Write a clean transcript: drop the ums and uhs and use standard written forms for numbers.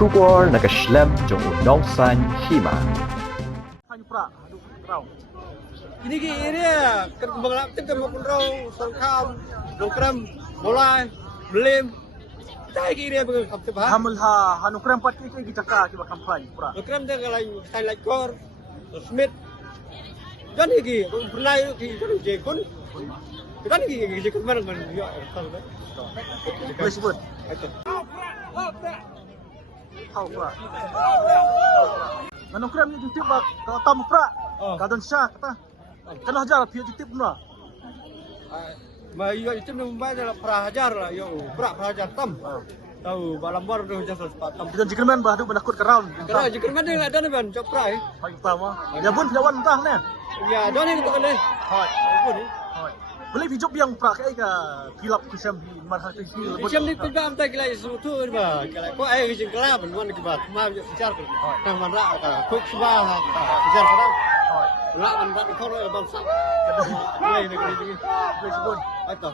Shubor nag-shlem jong unongsan Hima. Ini area kembang aktif kan maupun raw sangkam Jingkyrmen mulai belim tak area betul aktif ha hamil ha hanukram pat ki jaka ki bakam pai pura Jingkyrmen dia kalau highlight core Smith dan iki pernah ki jekun kan iki Jingkyrmen kan yo boleh sebut hau pura hanukram ni jutip bak tam pura kadon syah kata kalau hajar piu jutip pura Yo itu memang adalah prahajar lah yo prahajar tam tahu balambar tu jasa sepatam dan Jingkyrmen bah tu menakut keround kalau Jingkyrmen dia ada nih ban copra pai utama ya pun lawan entah ne ya doni tu kan hai pun ni hai boleh hidup yang pra kai ka kilap kusam di marhal tu Macam ni pun am tak lagi suatu bah kalau ko ai Jingkyrmen ban ki bat ma bicar ko tang man ra ka quick subah bicar orang la ban bat ko bang sak ni ni boleh sebut atau